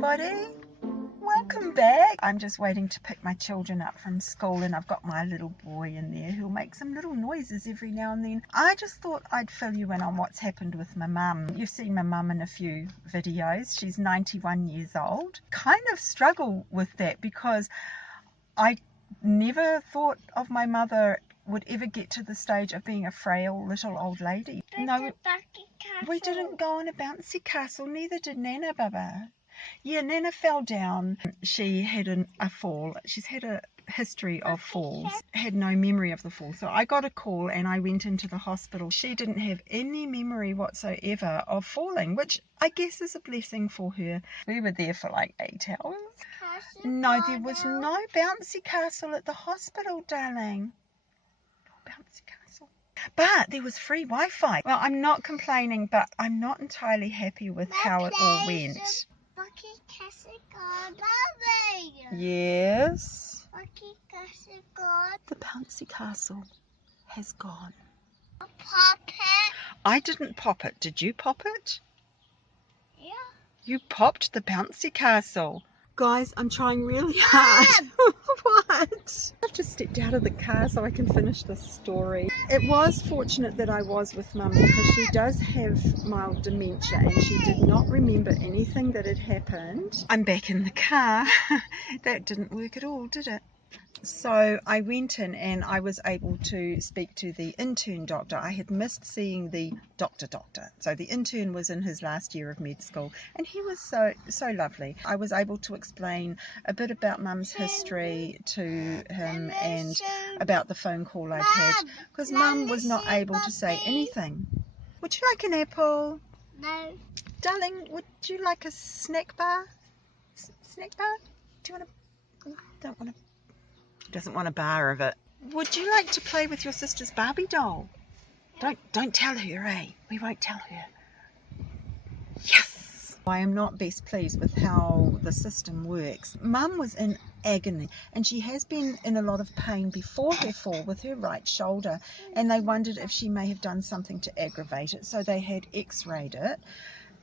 everybody. Welcome back. I'm just waiting to pick my children up from school, and I've got my little boy in there who'll make some little noises every now and then. I just thought I'd fill you in on what's happened with my mum. You've seen my mum in a few videos. She's 91 years old. Kind of struggle with that because I never thought of my mother would ever get to the stage of being a frail little old lady. No, we didn't go on a bouncy castle, neither did Nana, Baba. Yeah, Nana fell down. She had a fall. She's had a history of falls, had no memory of the fall. So I got a call and I went into the hospital. She didn't have any memory whatsoever of falling, which I guess is a blessing for her. We were there for like 8 hours. No, there was no bouncy castle at the hospital, darling. Bouncy castle. But there was free Wi-Fi. Well, I'm not complaining, but I'm not entirely happy with how it all went. Yes. The bouncy castle has gone. Pop it. I didn't pop it. Did you pop it? Yeah. You popped the bouncy castle. Guys, I'm trying really hard. What? I've just stepped out of the car so I can finish this story. It was fortunate that I was with Mum because she does have mild dementia and she did not remember anything that had happened. I'm back in the car. That didn't work at all, did it? So I went in and I was able to speak to the intern doctor. I had missed seeing the doctor. So the intern was in his last year of med school and he was so lovely. I was able to explain a bit about Mum's history to him and about the phone call I'd had because Mum was not able to say anything. Would you like an apple? No. Darling, would you like a snack bar? Snack bar? Do you want to? Don't want to. Doesn't want a bar of it. Would you like to play with your sister's Barbie doll? Don't tell her, eh? We won't tell her. Yes! I am not best pleased with how the system works. Mum was in agony and she has been in a lot of pain before her fall with her right shoulder, and they wondered if she may have done something to aggravate it, so they had x-rayed it.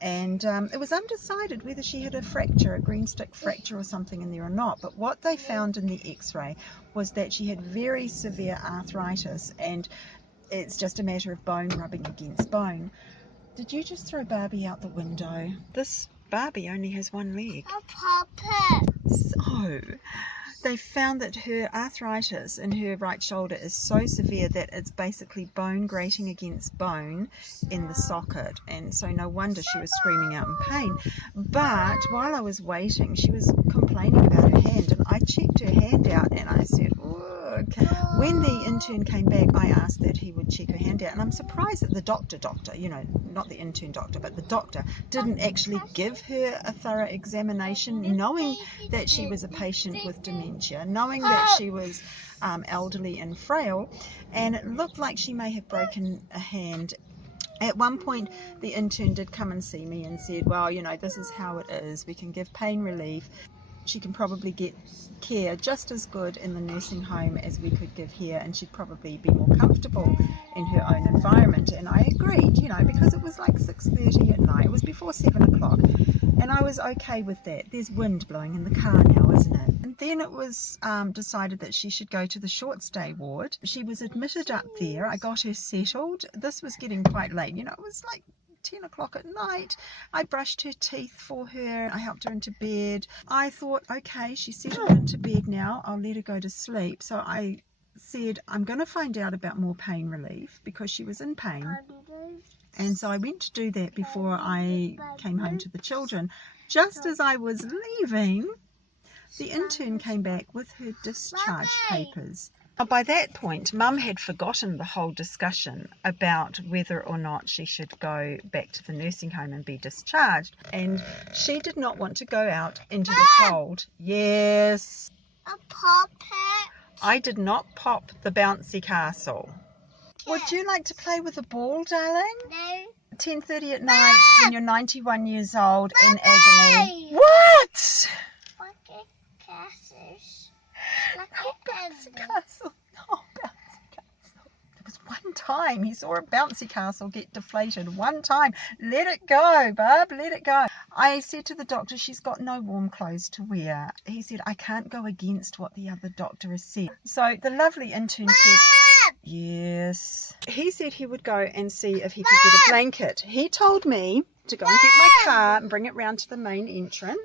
And it was undecided whether she had a fracture, a green stick fracture or something in there or not. But what they found in the x-ray was that she had very severe arthritis, and it's just a matter of bone rubbing against bone. Did you just throw Barbie out the window? This Barbie only has one leg. I'll pop it. So they found that her arthritis in her right shoulder is so severe that it's basically bone grating against bone in the socket, and so no wonder she was screaming out in pain. But while I was waiting, she was complaining about her hand, and I checked her hand out and I said, oh, okay. When the intern came back, I asked that he would check her hand out, and I'm surprised that the doctor, you know, not the intern doctor, but the doctor didn't actually give her a thorough examination, knowing that she was a patient with dementia, knowing that she was elderly and frail, and it looked like she may have broken a hand. At one point, the intern did come and see me and said, well, you know, this is how it is. We can give pain relief. She can probably get care just as good in the nursing home as we could give here, and she'd probably be more comfortable in her own environment. And I agreed, you know, because it was like 6:30 at night. It was before 7 o'clock, and I was okay with that. There's wind blowing in the car now, isn't it? And then it was decided that she should go to the short stay ward. She was admitted up there. I got her settled. This was getting quite late, you know, it was like 10 o'clock at night. I brushed her teeth for her. I helped her into bed. I thought, okay, she's settled into bed now. I'll let her go to sleep. So I said, I'm going to find out about more pain relief because she was in pain. And so I went to do that before I came home to the children. Just as I was leaving, the intern came back with her discharge papers. By that point, Mum had forgotten the whole discussion about whether or not she should go back to the nursing home and be discharged. And she did not want to go out into the cold. Yes. I'll pop it. I did not pop the bouncy castle. Would you like to play with a ball, darling? No. 10:30 at night when you're 91 years old in agony. What? Bucket castles. Bouncy castle. No, bouncy castle. There was one time he saw a bouncy castle get deflated. One time. Let it go, Barb. Let it go. I said to the doctor, she's got no warm clothes to wear. He said, I can't go against what the other doctor has said. So the lovely intern said, yes. He said he would go and see if he could get a blanket. He told me to go and get my car and bring it round to the main entrance.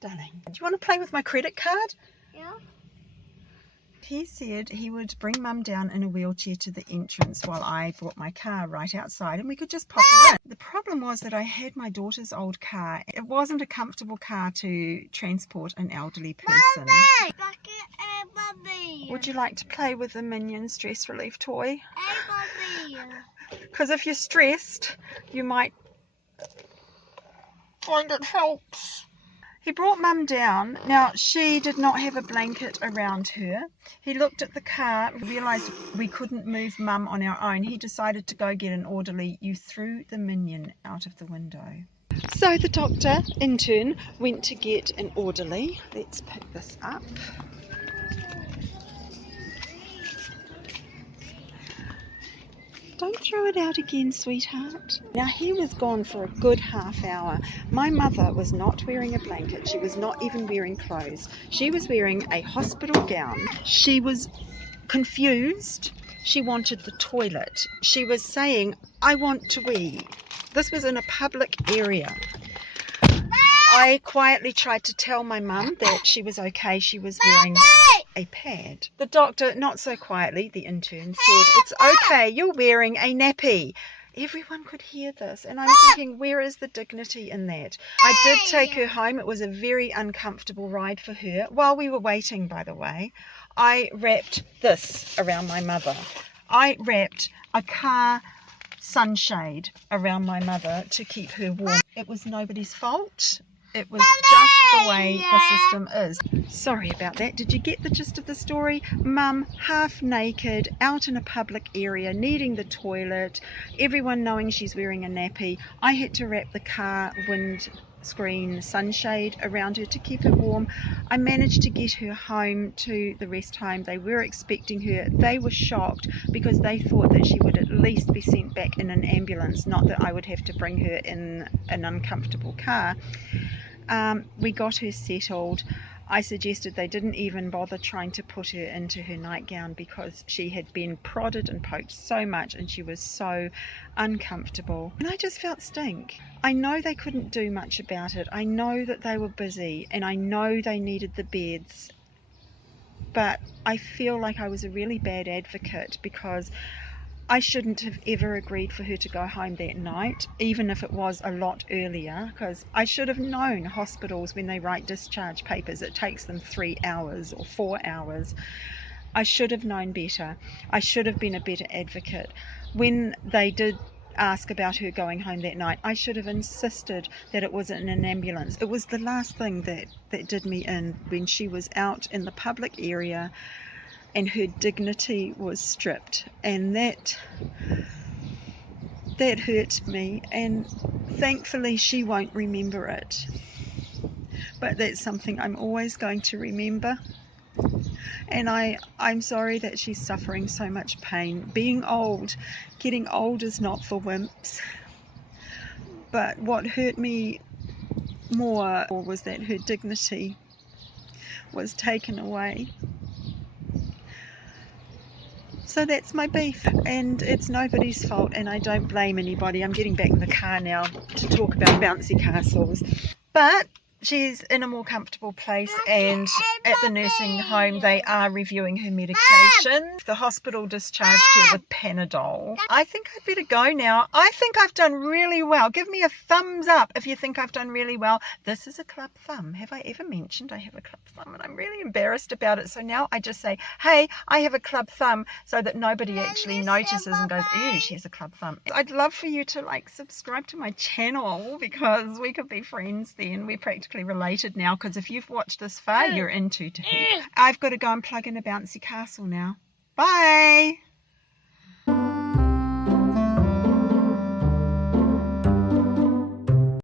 Darling, do you want to play with my credit card? Yeah. He said he would bring Mum down in a wheelchair to the entrance while I brought my car right outside and we could just pop her in. The problem was that I had my daughter's old car. It wasn't a comfortable car to transport an elderly person. Would you like to play with the Minion stress relief toy? Because if you're stressed, you might find it helps. He brought Mum down. Now, she did not have a blanket around her. He looked at the car, realised we couldn't move Mum on our own. He decided to go get an orderly. You threw the Minion out of the window. So the doctor, intern, went to get an orderly. Let's pick this up. Don't throw it out again, sweetheart. Now, he was gone for a good half hour. My mother was not wearing a blanket. She was not even wearing clothes. She was wearing a hospital gown. She was confused. She wanted the toilet. She was saying, I want to wee. This was in a public area. I quietly tried to tell my mum that she was okay. She was wearing a pad. The doctor, not so quietly, the intern said, it's okay, you're wearing a nappy. Everyone could hear this and I'm thinking, where is the dignity in that? I did take her home. It was a very uncomfortable ride for her. While we were waiting, by the way, I wrapped this around my mother. I wrapped a car sunshade around my mother to keep her warm. It was nobody's fault. It was just the way the system is. Sorry about that. Did you get the gist of the story? Mum, half naked, out in a public area, needing the toilet, everyone knowing she's wearing a nappy. I had to wrap the car windscreen sunshade around her to keep her warm. I managed to get her home to the rest home. They were expecting her. They were shocked because they thought that she would at least be sent back in an ambulance, not that I would have to bring her in an uncomfortable car. We got her settled. I suggested they didn't even bother trying to put her into her nightgown because she had been prodded and poked so much and she was so uncomfortable. And I just felt stink. I know they couldn't do much about it. I know that they were busy and I know they needed the beds. But I feel like I was a really bad advocate because I shouldn't have ever agreed for her to go home that night, even if it was a lot earlier, because I should have known hospitals, when they write discharge papers, it takes them 3 hours or 4 hours. I should have known better. I should have been a better advocate. When they did ask about her going home that night, I should have insisted that it was in an ambulance. It was the last thing that did me in, when she was out in the public area and her dignity was stripped, and that hurt me, and thankfully she won't remember it, but that's something I'm always going to remember. And I'm sorry that she's suffering so much pain. Being old, getting old is not for wimps. But what hurt me more was that her dignity was taken away. So that's my beef, and it's nobody's fault, and I don't blame anybody. I'm getting back in the car now to talk about bouncy castles. But she's in a more comfortable place, and at the nursing home they are reviewing her medication. The hospital discharged her with Panadol. I think I'd better go now. I think I've done really well. Give me a thumbs up if you think I've done really well. This is a club thumb. Have I ever mentioned I have a club thumb? And I'm really embarrassed about it. So now I just say, hey, I have a club thumb, so that nobody actually notices and goes, ew, she has a club thumb. I'd love for you to subscribe to my channel, because we could be friends then. We're practically related now, because if you've watched this far, you're into Tahiti. I've got to go and plug in a bouncy castle now. Bye!